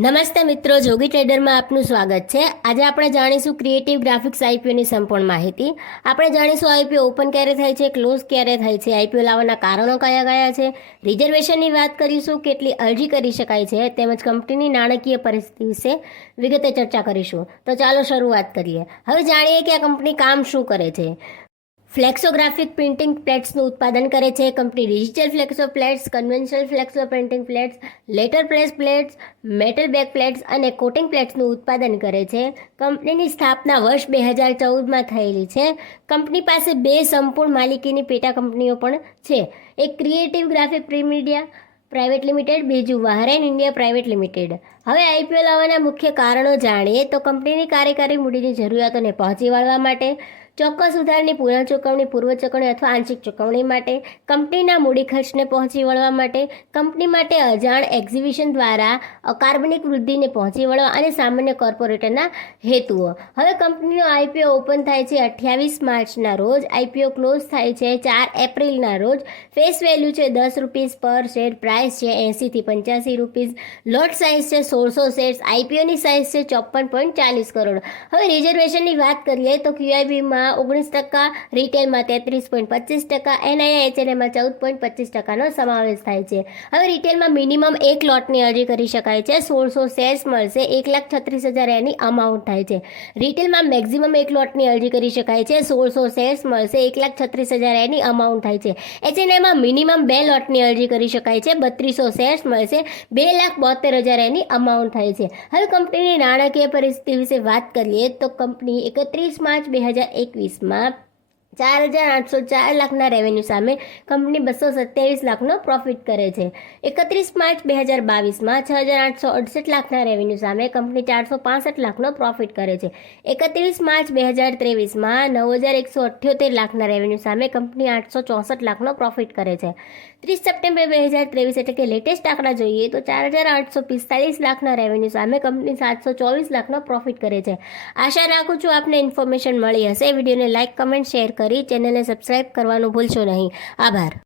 નમસ્તે મિત્રો, જોગી ટ્રેડરમાં આપનું સ્વાગત છે. આજે આપણે જાણીશું ક્રિએટિવ ગ્રાફિક્સ આઈપીઓની સંપૂર્ણ માહિતી. આપણે જાણીશું આઈપીઓ ઓપન ક્યારે થાય છે ક્લોઝ ક્યારે થાય છે આઈપીઓ લાવવાના કારણો કયા કયા છે રિઝર્વેશનની વાત કરીશું, કેટલી અરજી કરી શકાય છે, તેમજ કંપનીની નાણાકીય પરિસ્થિતિ વિશે વિગતે ચર્ચા કરીશું. તો ચાલો શરૂઆત કરીએ. હવે જાણીએ કે આ કંપની કામ શું કરે છે. ફ્લેક્સોગ્રાફિક પ્રિન્ટિંગ પ્લેટ્સનું ઉત્પાદન કરે છે. Company digital flexo plates, conventional flexo printing plates, letterpress plates, metal back plates અને કોટિંગ પ્લેટ્સનું ઉત્પાદન કરે છે. કંપનીની સ્થાપના વર્ષ બે હજાર ચૌદમાં થયેલી છે. કંપની પાસે બે સંપૂર્ણ માલિકીની પેટા કંપનીઓ પણ છે. એક creative graphic premedia private limited, બીજું વાહરેન ઇન્ડિયા પ્રાઇવેટ લિમિટેડ. હવે આઈપીએલ આવવાના મુખ્ય કારણો જાણીએ તો કંપનીની કાર્યકારી મૂડીની જરૂરિયાતોને પહોંચી વળવા માટે ચોક્કસ ઉધારની પુનઃ ચૂકવણી, પૂર્વ ચૂકવણી અથવા આંશિક ચૂકવણી માટે, કંપનીના મૂડી ખર્ચને પહોંચી વળવા માટે, કંપની માટે અજાણ એક્ઝિબિશન દ્વારા અકાર્બનિક વૃદ્ધિને પહોંચી વળવા અને સામાન્ય કોર્પોરેટરના હેતુઓ. હવે કંપનીનો આઈપીઓ ઓપન થાય છે અઠ્યાવીસ માર્ચના રોજ. આઈપીઓ ક્લોઝ થાય છે ચાર એપ્રિલના રોજ. ફેસ વેલ્યુ છે દસ રૂપીસ પર શેર પ્રાઇસ છે એંસીથી પંચ્યાસી રૂપીસ લોટ સાઇઝ છે સોળસો શેર્સ. આઈપીઓની સાઇઝ છે ચોપન પોઈન્ટ ચાલીસ કરોડ. હવે રિઝર્વેશનની વાત કરીએ તો ક્યુઆઈબીમાં ઓગણીસ ટકા, રિટેલમાં તેત્રીસ પોઈન્ટ પચીસ ટકા એનઆઈએ એચએનએમાં ચૌદ પોઈન્ટ પચીસ ટકાનો સમાવેશ થાય છે. હવે રિટેલમાં મિનિમમ એક લોટની અરજી કરી શકાય છે. સોળસો શેર્સ મળશે, એક લાખ છત્રીસ હજાર એની અમાઉન્ટ થાય છે. રિટેલમાં મેક્ઝિમમ એક લોટની અરજી કરી શકાય છે. સોળસો શેર્સ મળશે, એક લાખ છત્રીસ હજાર એની અમાઉન્ટ થાય છે. એચએનએમાં મિનિમમ બે લોટની અરજી કરી શકાય છે. બત્રીસો શેર્સ મળશે, બે લાખ બોતેર હજાર એની અમાઉન્ટ થાય છે. હવે કંપનીની નાણાકીય પરિસ્થિતિ વિશે વાત કરીએ તો કંપની એકત્રીસ માર્ચ બે હજાર એકવીસમાં ચાર હજાર આઠસો ચાર લાખના રેવન્યુ સામે કંપની બસો સત્યાવીસ લાખનો પ્રોફિટ કરે છે. એકત્રીસ માર્ચ બે હજાર બાવીસમાં છ હજાર આઠસો અડસઠ લાખના રેવન્યુ સામે કંપની ચારસો પાસઠ લાખનો પ્રોફિટ કરે છે. એકત્રીસ માર્ચ બે હજાર ત્રેવીસમાં નવ હજાર એકસો અઠ્યોતેર લાખના રેવન્યુ સામે કંપની આઠસો ચોસઠ લાખનો પ્રોફિટ કરે છે. ત્રીસ સપ્ટેમ્બર બે હજાર ત્રેવીસ એટલે કે લેટેસ્ટ આંકડા જોઈએ તો ચાર હજાર આઠસો પિસ્તાલીસ લાખના રેવન્યુ સામે કંપની સાતસો ચોવીસ લાખનો પ્રોફિટ કરે છે. આશા રાખું છું આપને ઇન્ફોર્મેશન મળી હશે. વિડીયોને લાઇક કમેન્ટ શેર કરી ચેનલને સબસ્ક્રાઈબ કરવાનું ભૂલશો નહીં. આભાર.